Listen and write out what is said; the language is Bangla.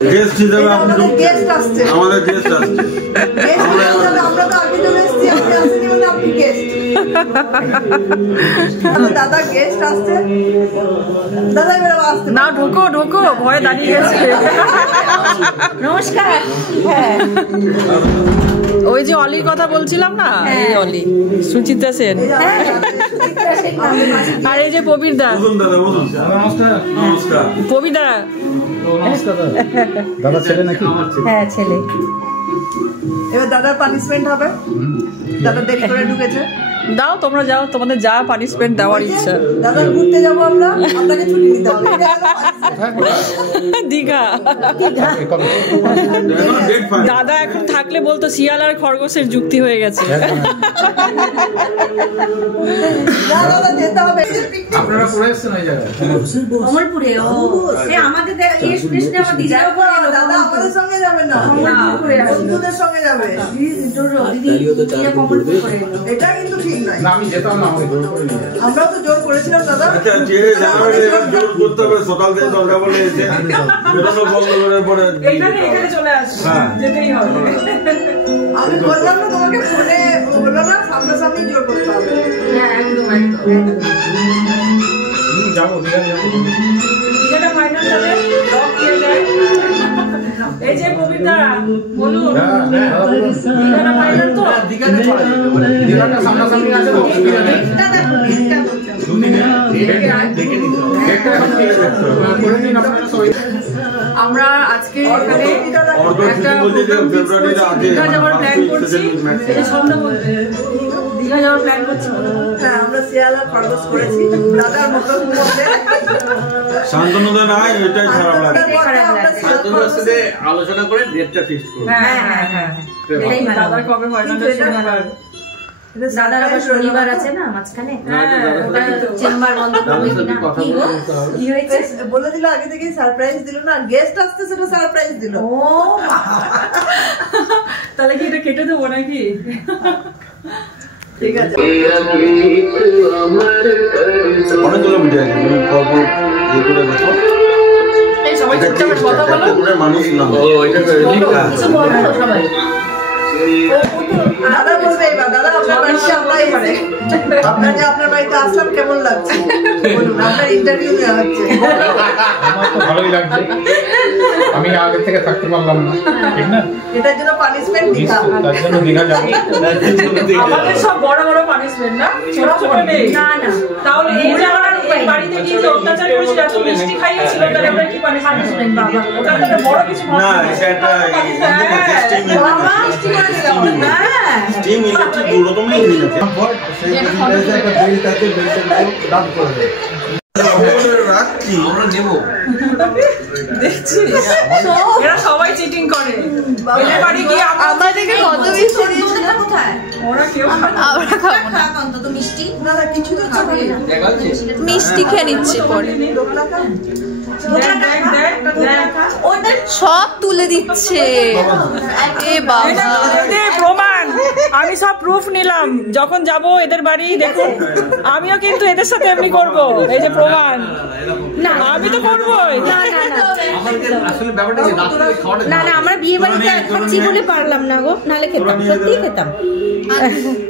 গেস্ট হিসেবে আমাদের গেস্ট আসছে। আমরা তো আগে চলে এসেছি, আপনি আসেনি বলে আপনি গেস্ট। দাদা গেস্ট আসছে, দাদা এবার আসছে না। ঢোকো ঢোকো, ভয়ে দাঁড়িয়ে গেছে। নমস্কার। হ্যাঁ, ওই যে অলির কথা বলছিলাম না, এই অলি সুচিত্রা সেন। আর এই যে প্রবীর দা। নমস্কার। প্রবীর দা। দাদা ছেলে নাকি? হ্যাঁ ছেলে। এবার দাদার পানিশমেন্ট হবে, দাদা দেরি করে ঢুকেছে। দাও তোমরা যাও, তোমাদের যা পানিশমেন্ট দেওয়ার ইচ্ছা। দাদা ঘুরতে যাবো আমরা, আপনাকে ছুটি নিতে হবে। দীঘা। দাদা এখন থাকলে বলতো শিয়াল আর খরগোশের যুক্তি হয়ে গেছে। দাদা যেতে হবে। আপনারা পড়ে এসেছেন ওই জায়গায় কমলপুরে? ও আমাদের এই স্টেশনে আমার দিদা দাদা আমাদের সঙ্গে যাবে না, বন্ধুদের সঙ্গে যাবে। এটা কিন্তু ঠিক নয়। আমি যেতাম না, আমরাও তো জোর করেছিলাম দাদা। জোর করতে হবে, সকাল থেকে দরকার বলে এসে বন্ধ করে পরে এখানে চলে আসছে, যেতেই হবে। আমি বললাম না তোমাকে, ফোনে বললো না, সামনাসামনি জোর করতে হবে। হ্যাঁ একদম একদম। যাবো দীঘা যাবো। দীঘাটা ফাইনাল হবে, লক দিয়ে যায়। এই যে কবিতা বলুন, দীঘাটা ফাইনাল তো? দীঘাটা সামনাসামনি আছে তো? আমরা আজকে এখানে একটা দীঘা যাওয়ার প্ল্যান করছি। সন্ধ্যা বলতে দীঘা যাওয়ার প্ল্যান করছি। হ্যাঁ আমরা শিয়ালা খরগোশ করেছি দাদার মতো। শান্তনুদা নাই, এটাই খারাপ লাগে। শান্তনুর সাথে আলোচনা করে ডেটটা ফিক্স করব। হ্যাঁ হ্যাঁ হ্যাঁ, দাদার কবে ফাইনাল? দাদার আবার শনিবার আছে না মাঝখানে, চেম্বার বন্ধ করবে কিনা। কি হয়েছে বলে দিল আগে থেকে, সারপ্রাইজ দিল না। গেস্ট আসতে সেটা সারপ্রাইজ দিল। ও তাহলে কি এটা কেটে দেবো নাকি? ঠিক আছে। অনেকগুলো ভিডিও আছে, তুমি পরপর ইয়ে করে দেখো। এই সবাই চুপচাপ কথা বলো। মানুষ না সবাই দাদা বলবে এবার। দাদা আপনার বাড়িতে আমরা এসে আপনার যে আপনার বাড়িতে আসলাম কেমন লাগছে বলুন, আপনার ইন্টারভিউ নেওয়া হচ্ছে। আমার তো ভালোই লাগছে, আমি আগে থেকে থাকতে পারলাম না, ঠিক না? এটার জন্য পানিশমেন্ট দীঘা, তার জন্য দীঘা যাবো। আমাদের সব বড় বড় পানিশমেন্ট না, ছোট ছোট নেই। না না, তাহলে এই যে আমরা এই বাড়িতে গিয়ে যে অত্যাচার করেছিল, এত মিষ্টি খাইয়েছিল, তাহলে আমরা কি পানিশমেন্ট পাবো? ওটা তো বড় কিছু না, সেটা মিষ্টি করে দিলাম। হ্যাঁ স্টিম ইলেকট্রিক দুরকম নেই আছে। সেই বিলটাতে একটা বিল থাকে, বিলটা দাম করে দেয়। রাখছি আমরা নেব। দেখছিস এরা সবাই চিটিং করে। এদের বাড়ি গিয়ে আমাদেরকে কত মিষ্টি দিয়েছিল। কোথায় ওরা কেউ আমরা খাবো না অন্তত মিষ্টি। দাদা কিছু তো খাবে, মিষ্টি খেয়ে নিচ্ছে পরে। ওদের সব তুলে দিচ্ছে। এ বাবা, প্রমাণ আমি সব প্রুফ নিলাম। যখন যাব এদের বাড়ি দেখুন, আমিও কিন্তু এদের সাথে এমনি করব। এই যে প্রমাণ, না আমি তো করবোই। না না আমরা বিয়ে বাড়িতে খাচ্ছি বলে পারলাম না গো, নাহলে খেতাম, সত্যিই খেতাম।